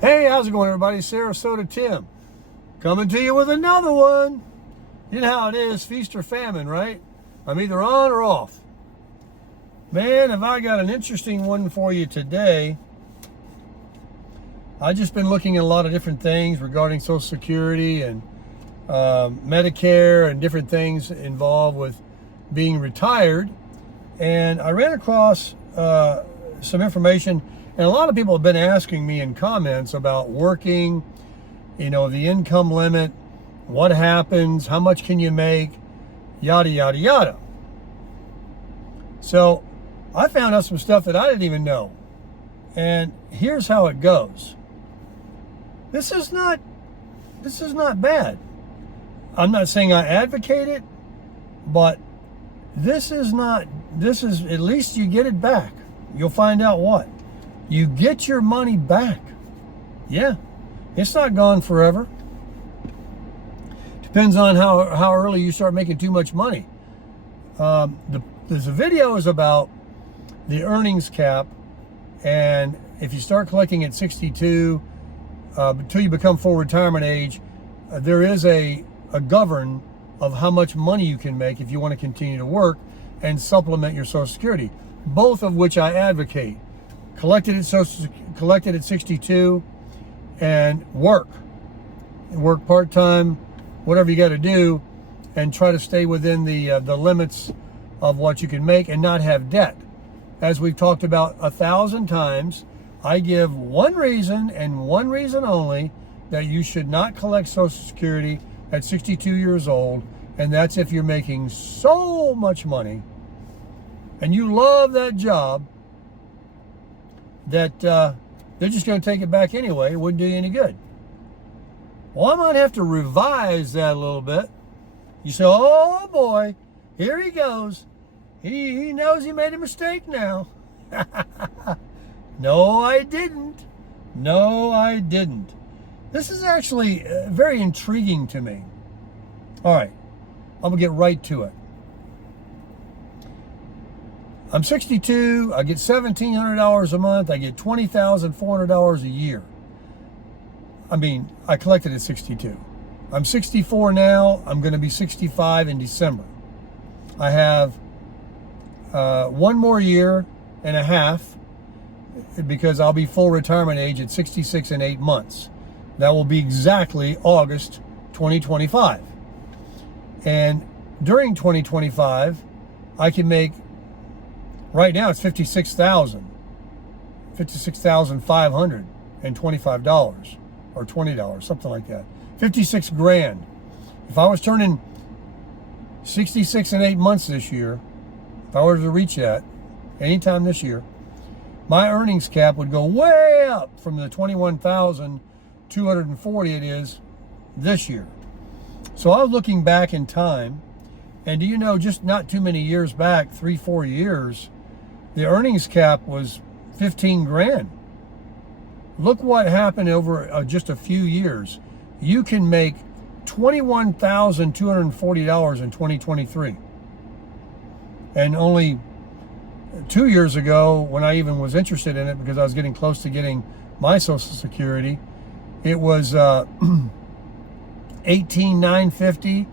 Hey, how's it going, everybody? Sarasota Tim coming to you with another one. You know how it is, feast or famine, right? I'm either on or off. Man, have I got an interesting one for you today. I've just been looking at a lot of different things regarding Social Security and Medicare and different things involved with being retired. And I ran across some information, and a lot of people have been asking me in comments about working, the income limit, what happens, how much can you make, yada, yada, yada. So I found out some stuff that I didn't even know. And here's how it goes. This is not bad. I'm not saying I advocate it, but this is at least you get it back. You'll find out what. You get your money back. Yeah, it's not gone forever. Depends on how early you start making too much money. There's a video is about the earnings cap, and if you start collecting at 62 until you become full retirement age, there is a govern of how much money you can make if you want to continue to work and supplement your Social Security, both of which I advocate. Collected at 62 and work part-time, whatever you got to do, and try to stay within the limits of what you can make and not have debt. As we've talked about 1,000 times, I give one reason and one reason only that you should not collect Social Security at 62 years old, and that's if you're making so much money and you love that job that they're just going to take it back anyway. It wouldn't do you any good. Well, I might have to revise that a little bit. You say, oh boy, here he goes. He knows he made a mistake now. No, I didn't. This is actually very intriguing to me. All right, I'm going to get right to it. I'm 62, I get $1,700 a month, I get $20,400 a year. I collected at 62. I'm 64 now, I'm going to be 65 in December. I have one more year and a half because I'll be full retirement age at 66 and 8 months. That will be exactly August 2025. And during 2025, I can make, right now it's $56,525 or $20, something like that. 56 grand. If I was turning 66 and 8 months this year, if I were to reach that anytime this year, my earnings cap would go way up from the 21,240 it is this year. So I was looking back in time, and do you know, just not too many years back, 3-4 years, the earnings cap was 15 grand. Look what happened over just a few years. You can make $21,240 in 2023. And only 2 years ago, when I even was interested in it because I was getting close to getting my Social Security, it was 18,950,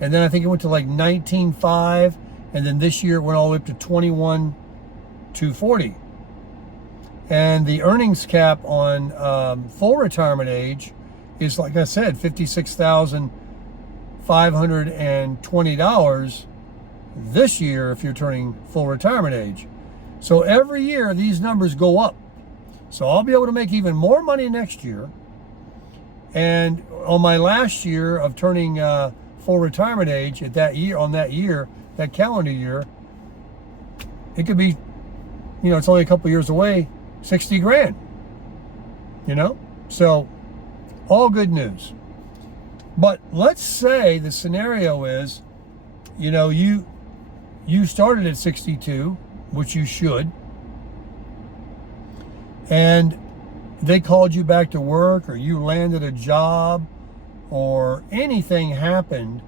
and then I think it went to like 19,500, and then this year it went all the way up to 21,240. And the earnings cap on full retirement age is, like I said, $56,520 this year if you're turning full retirement age. So every year these numbers go up. So I'll be able to make even more money next year. And on my last year of turning full retirement age at that calendar year, it could be, it's only a couple years away, 60 grand, So all good news. But let's say the scenario is, you started at 62, which you should, and they called you back to work, or you landed a job, or anything happened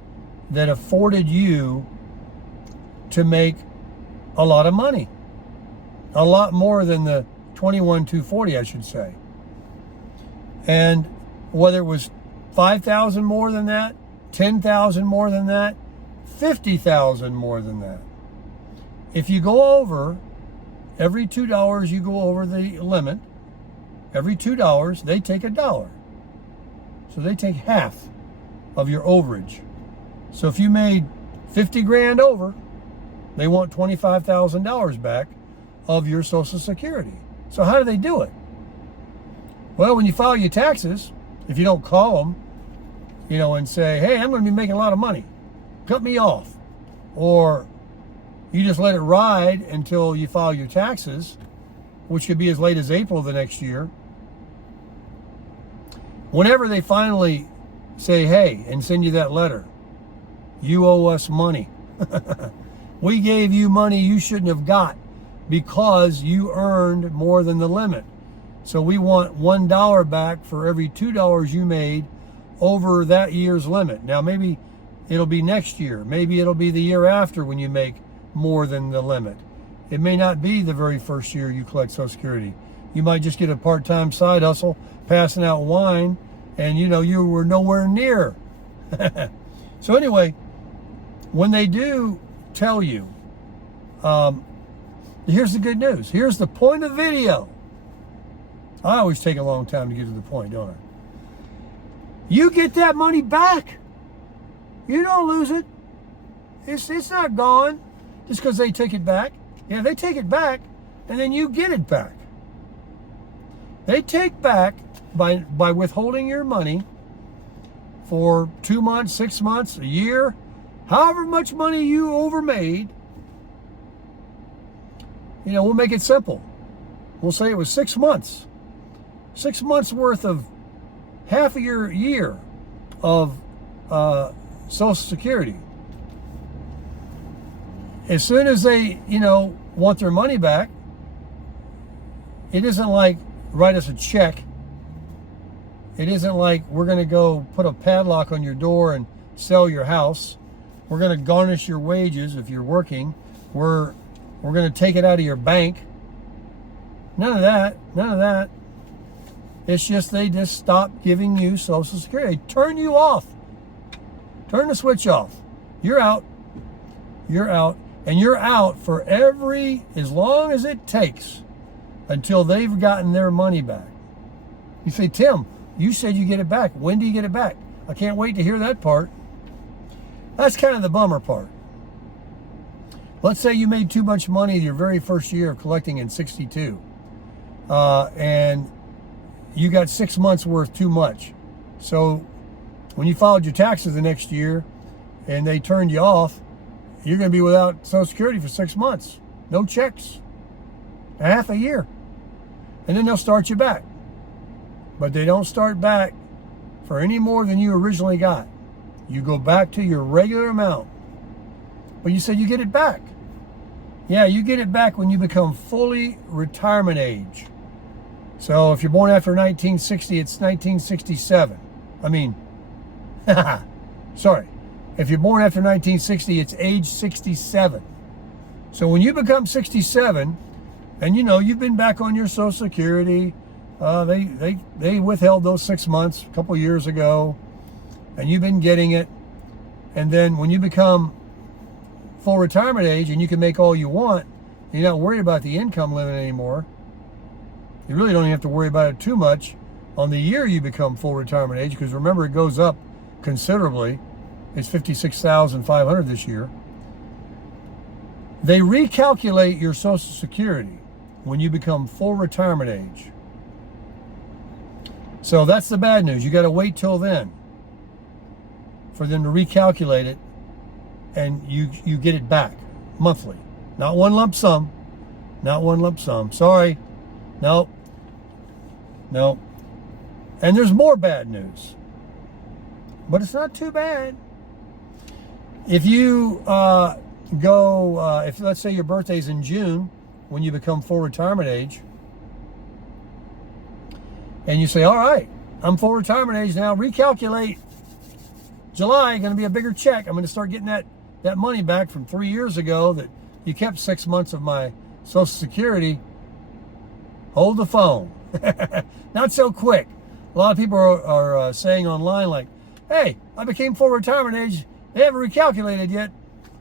that afforded you to make a lot of money. A lot more than the 21,240, I should say. And whether it was 5,000 more than that, 10,000 more than that, 50,000 more than that. If you go over, every $2 you go over the limit, every $2, they take $1. So they take half of your overage. So if you made 50 grand over, they want $25,000 back of your Social Security. So how do they do it? Well, when you file your taxes, if you don't call them, and say, hey, I'm going to be making a lot of money, cut me off. Or you just let it ride until you file your taxes, which could be as late as April of the next year. Whenever they finally say, hey, and send you that letter, you owe us money. We gave you money you shouldn't have got because you earned more than the limit. So we want $1 back for every $2 you made over that year's limit. Now, maybe it'll be next year. Maybe it'll be the year after when you make more than the limit. It may not be the very first year you collect Social Security. You might just get a part-time side hustle passing out wine, and you were nowhere near. So anyway, when they do tell you, here's the good news. Here's the point of the video. I always take a long time to get to the point, don't I? You get that money back. You don't lose it. It's not gone just because they take it back. Yeah, they take it back, and then you get it back. They take back, by withholding your money for 2 months, 6 months, a year, however much money you overmade. We'll make it simple. We'll say it was 6 months. 6 months worth of half of your year of Social Security. As soon as they, want their money back, it isn't like write us a check. It isn't like we're going to go put a padlock on your door and sell your house. We're going to garnish your wages if you're working. We're going to take it out of your bank. None of that. None of that. It's just they just stop giving you Social Security. They turn you off. Turn the switch off. You're out. You're out. And you're out for as long as it takes until they've gotten their money back. You say, Tim, you said you get it back. When do you get it back? I can't wait to hear that part. That's kind of the bummer part. Let's say you made too much money your very first year of collecting in 62. And you got 6 months worth too much. So when you filed your taxes the next year and they turned you off, you're going to be without Social Security for 6 months. No checks. Half a year. And then they'll start you back. But they don't start back for any more than you originally got. You go back to your regular amount. But you said you get it back. Yeah, you get it back when you become fully retirement age. So if you're born after 1960, it's 1967. Sorry. If you're born after 1960, it's age 67. So when you become 67, and you've been back on your Social Security, they withheld those 6 months a couple years ago, and you've been getting it. And then when you become full retirement age and you can make all you want, you're not worried about the income limit anymore. You really don't even have to worry about it too much on the year you become full retirement age, because remember, it goes up considerably. It's $56,500 this year. They recalculate your Social Security when you become full retirement age. So that's the bad news. You got to wait till then for them to recalculate it, and you get it back monthly. Not one lump sum. Not one lump sum. Sorry. No. And there's more bad news. But it's not too bad. If you if let's say your birthday's in June, when you become full retirement age, and you say, all right, I'm full retirement age now, recalculate. July, going to be a bigger check. I'm going to start getting that money back from 3 years ago that you kept 6 months of my Social Security. Hold the phone. Not so quick. A lot of people are saying online like, hey, I became full retirement age. They haven't recalculated yet.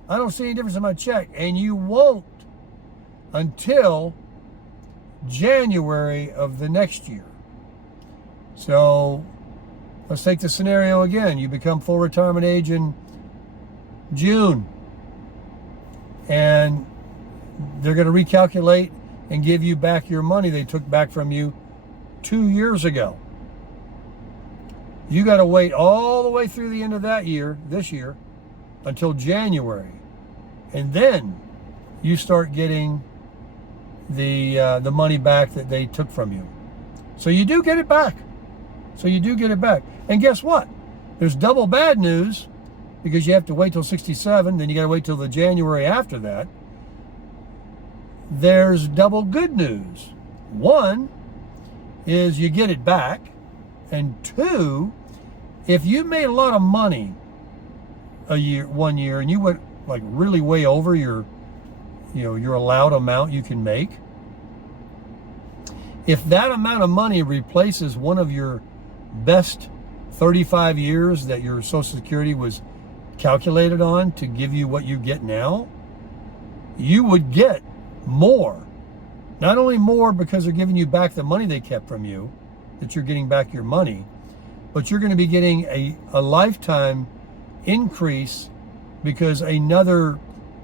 I don't see any difference in my check. And you won't until January of the next year. So let's take the scenario again. You become full retirement age in June. And they're going to recalculate and give you back your money they took back from you 2 years ago. You got to wait all the way through the end of that year, this year, until January. And then you start getting the money back that they took from you. So you do get it back. And guess what? There's double bad news because you have to wait till 67, then you got to wait till the January after that. There's double good news. One is you get it back. And two, if you made a lot of money one year and you went like really way over your allowed amount you can make, if that amount of money replaces one of your best 35 years that your Social Security was calculated on to give you what you get now, you would get more. Not only more because they're giving you back the money they kept from you, that you're getting back your money, but you're going to be getting a lifetime increase because another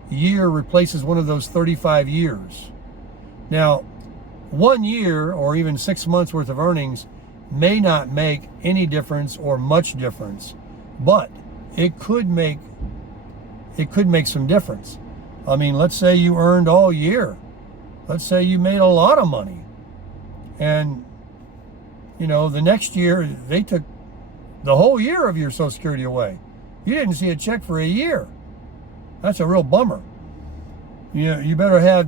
year replaces one of those 35 years. Now, 1 year or even 6 months worth of earnings may not make any difference or much difference, but it could make some difference. I mean, let's say you earned all year. Let's say you made a lot of money. And, the next year they took the whole year of your Social Security away. You didn't see a check for a year. That's a real bummer. You better have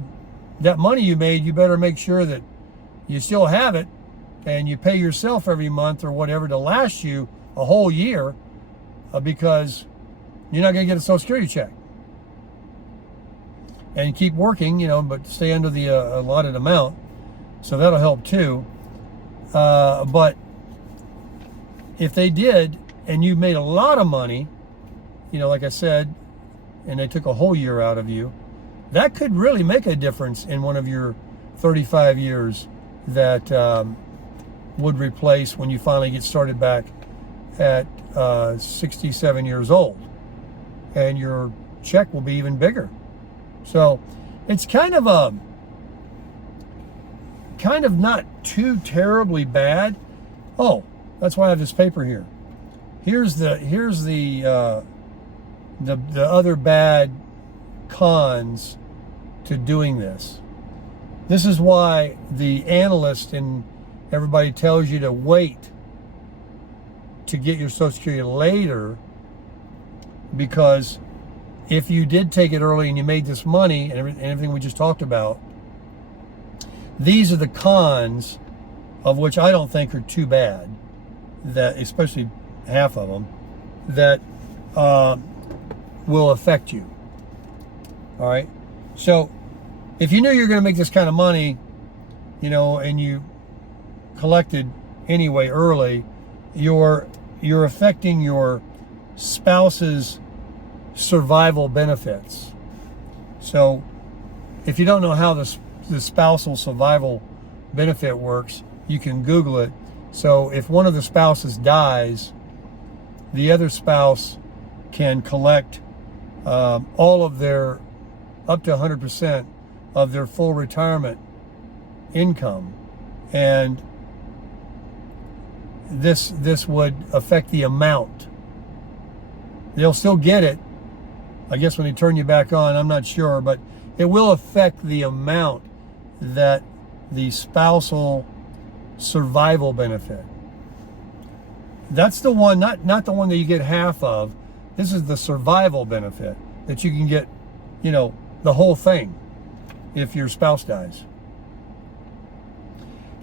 that money you made, you better make sure that you still have it and you pay yourself every month or whatever to last you a whole year because you're not going to get a Social Security check. And keep working, but stay under the allotted amount. So that'll help too. But if they did, and you made a lot of money, like I said, and they took a whole year out of you, that could really make a difference in one of your 35 years that would replace when you finally get started back at 67 years old. And your check will be even bigger. So it's kind of not too terribly bad. Oh, that's why I have this paper here. Here's the other bad cons to doing this. This is why the analyst and everybody tells you to wait to get your Social Security later, because if you did take it early and you made this money and everything we just talked about, these are the cons, of which I don't think are too bad, that especially half of them, that will affect you. All right. So if you knew you were going to make this kind of money, and you collected anyway early, you're affecting your spouse's survival benefits. So if you don't know how the spousal survival benefit works, you can Google it. So if one of the spouses dies, the other spouse can collect all of their, up to 100% of their full retirement income. And this would affect the amount. They'll still get it, I guess, when they turn you back on, I'm not sure, but it will affect the amount that the spousal survival benefit. That's the one, not the one that you get half of. This is the survival benefit that you can get, the whole thing if your spouse dies.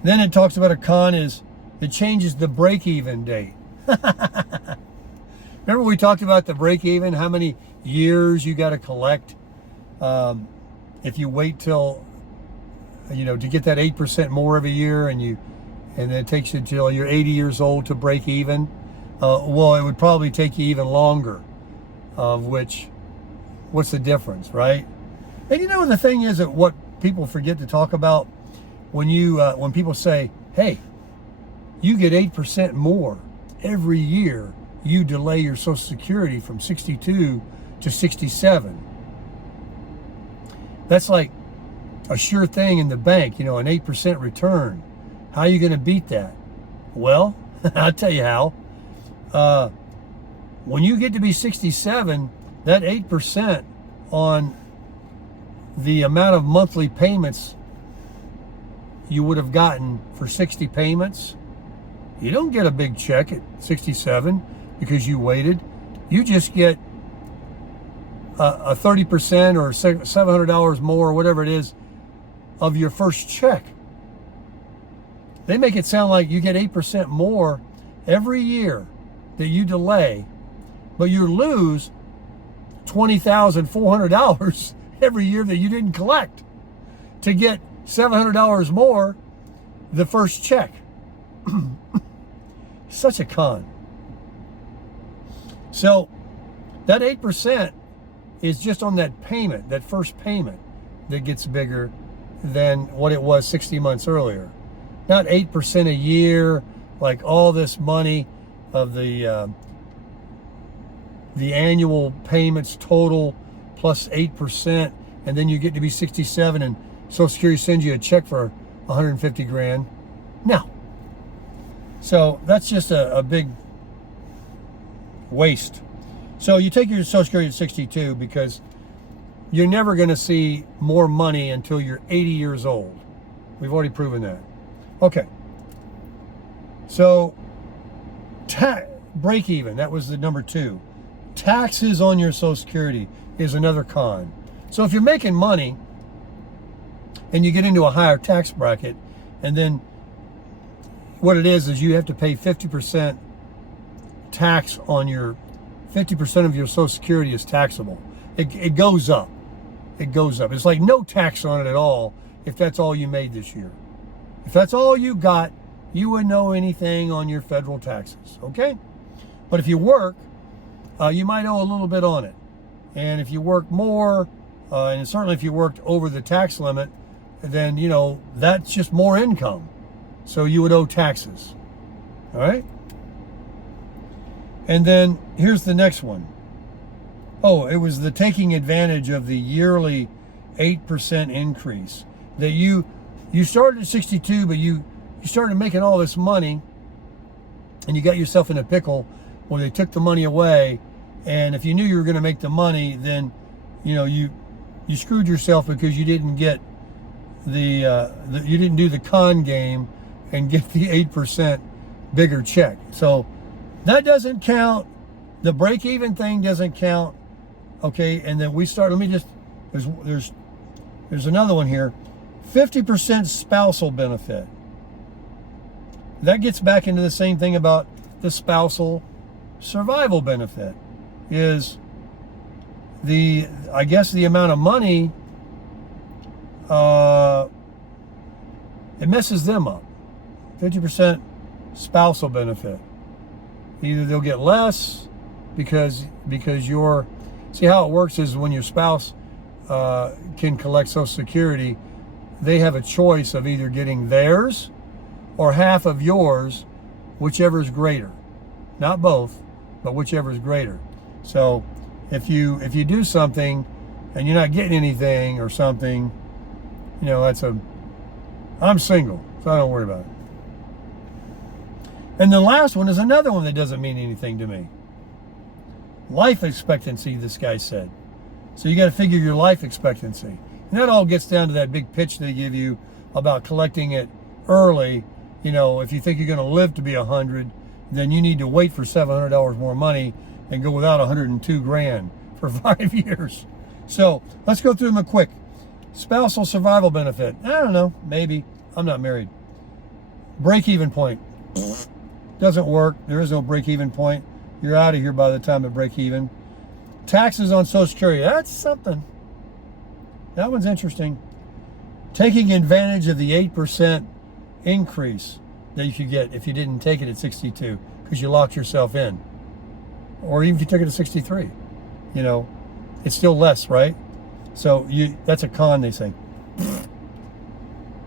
Then it talks about a con is it changes the break-even date. Remember we talked about the break-even, how many years you got to collect if you wait till, to get that 8% more every year, and and then it takes you until you're 80 years old to break even. Well, it would probably take you even longer, of which, what's the difference, right? And you know, the thing is that what people forget to talk about when people say, hey, you get 8% more every year you delay your Social Security from 62 to 67. That's like a sure thing in the bank, you know, an 8% return. How are you going to beat that? Well, I'll tell you how. When you get to be 67, that 8% on the amount of monthly payments you would have gotten for 60 payments, you don't get a big check at 67 because you waited. You just get a 30% or $700 more, or whatever it is, of your first check. They make it sound like you get 8% more every year that you delay, but you lose $20,400 every year that you didn't collect to get $700 more the first check. Such a con. So that 8% is just on that payment, that first payment, that gets bigger than what it was 60 months earlier. Not 8% a year, like all this money of the annual payments total plus 8%, and then you get to be 67 and Social Security sends you a check for 150 grand. No. So that's just a big waste. So you take your Social Security at 62 because you're never going to see more money until you're 80 years old. We've already proven that. Okay. So break even, that was the number 2. Taxes on your Social Security is another con. So if you're making money and you get into a higher tax bracket, and then what it is you have to pay 50% tax on your 50% of your Social Security is taxable. It goes up. It goes up. It's like no tax on it at all if that's all you made this year. If that's all you got, you wouldn't owe anything on your federal taxes, okay? But if you work, you might owe a little bit on it. And if you work more, and certainly if you worked over the tax limit, then, you know, that's just more income. So you would owe taxes, all right? And then here's the next one. Oh, it was the taking advantage of the yearly 8% increase. That you started at 62, but you started making all this money, and you got yourself in a pickle when they took the money away. And if you knew you were going to make the money, then, you know, you screwed yourself because you didn't get you didn't do the con game and get the 8% bigger check. So that doesn't count. The break-even thing doesn't count. Okay, and then we start. Let me just. There's another one here. 50% spousal benefit. That gets back into the same thing about the spousal survival benefit. Is I guess the amount of money. It messes them up. 50% spousal benefit. Either they'll get less because you're. See how it works is when your spouse can collect Social Security, they have a choice of either getting theirs or half of yours, whichever is greater. Not both, but whichever is greater. So if you do something and you're not getting anything or something, you know, I'm single, so I don't worry about it. And the last one is another one that doesn't mean anything to me. Life expectancy, this guy said. So you got to figure your life expectancy. And that all gets down to that big pitch they give you about collecting it early. You know, if you think you're going to live to be 100, then you need to wait for $700 more money and go without 102 grand for 5 years. So let's go through them quick. Spousal survival benefit. I don't know, maybe. I'm not married. Break-even point. Doesn't work. There is no break-even point. You're out of here by the time it break even. Taxes on Social Security. That's something. That one's interesting. Taking advantage of the 8% increase. that you could get if you didn't take it at 62 because you locked yourself in. Or even if you took it at 63, you know, it's still less, right? So that's a con, they say.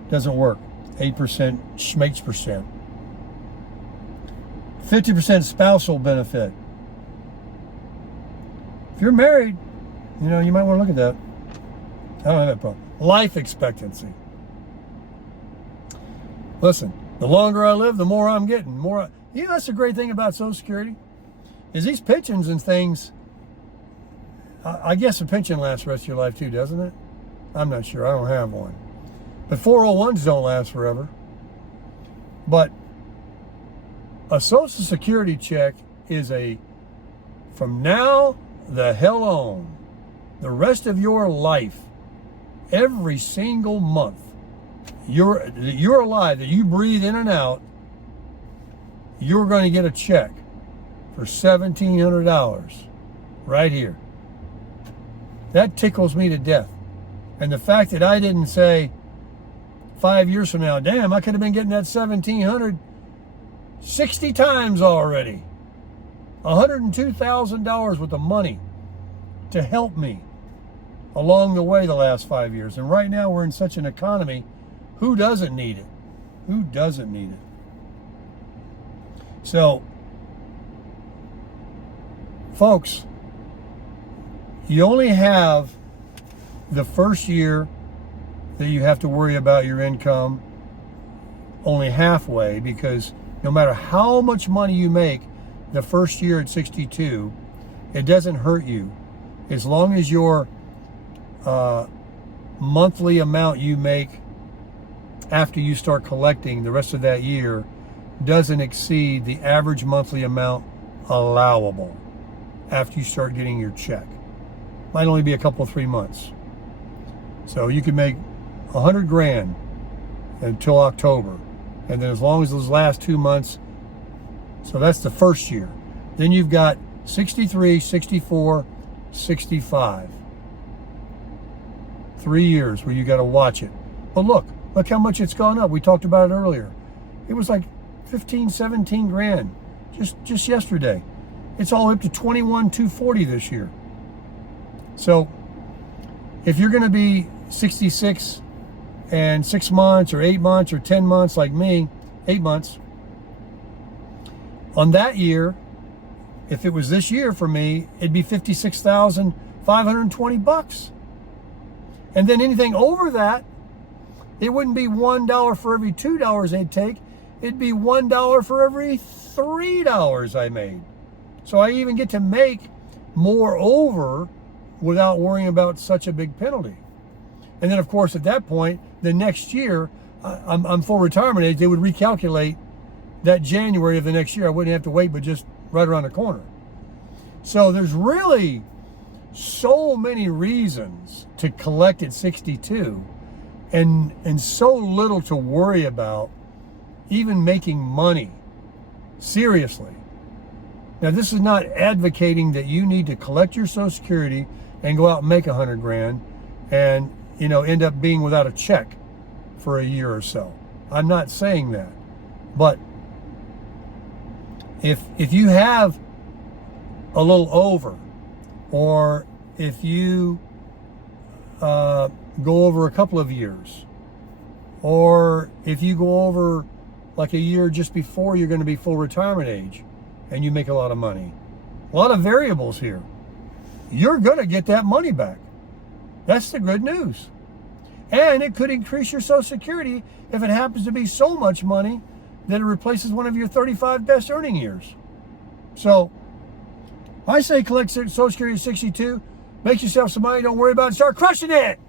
Doesn't work. 8% schmakes percent. 50% spousal benefit. If you're married, you know, you might want to look at that. I don't have that problem. Life expectancy. Listen, the longer I live, the more I'm getting. You know, that's the great thing about Social Security, is these pensions and things. I guess a pension lasts the rest of your life too, doesn't it? I'm not sure. I don't have one. But 401s don't last forever. But a Social Security check is from now the hell on, the rest of your life, every single month, you're alive, that you breathe in and out, you're going to get a check for $1,700 right here. That tickles me to death. And the fact that I didn't say 5 years from now, damn, I could have been getting that $1,700 60 times already. $102,000 worth of money to help me along the way the last 5 years. And right now we're in such an economy, who doesn't need it? Who doesn't need it? So, folks, you only have the first year that you have to worry about your income only halfway, because no matter how much money you make the first year at 62, it doesn't hurt you as long as your monthly amount you make after you start collecting the rest of that year doesn't exceed the average monthly amount allowable after you start getting your check. Might only be a couple, 3 months. So you can make 100 grand until October. And then as long as those last 2 months, so that's the first year. Then you've got 63, 64, 65. 3 years where you got to watch it. But look how much it's gone up. We talked about it earlier. It was like 15, 17 grand just yesterday. It's all up to 21,240 this year. So if you're going to be 66 and 6 months or 8 months or 10 months like me, 8 months, on that year, if it was this year for me, it'd be $56,520. And then anything over that, it wouldn't be $1 for every $2 they'd take. It'd be $1 for every $3 I made. So I even get to make more over without worrying about such a big penalty. And then, of course, at that point, the next year, I'm full retirement age, they would recalculate that January of the next year. I wouldn't have to wait, but just right around the corner. So there's really so many reasons to collect at 62 and so little to worry about even making money. Seriously. Now, this is not advocating that you need to collect your Social Security and go out and make 100 grand and, you know, end up being without a check for a year or so. I'm not saying that. But if you have a little over, or if you go over a couple of years, or if you go over like a year just before you're going to be full retirement age and you make a lot of money, a lot of variables here, you're going to get that money back. That's the good news. And it could increase your Social Security if it happens to be so much money that it replaces one of your 35 best earning years. So I say collect Social Security at 62, make yourself some money, don't worry about it, start crushing it.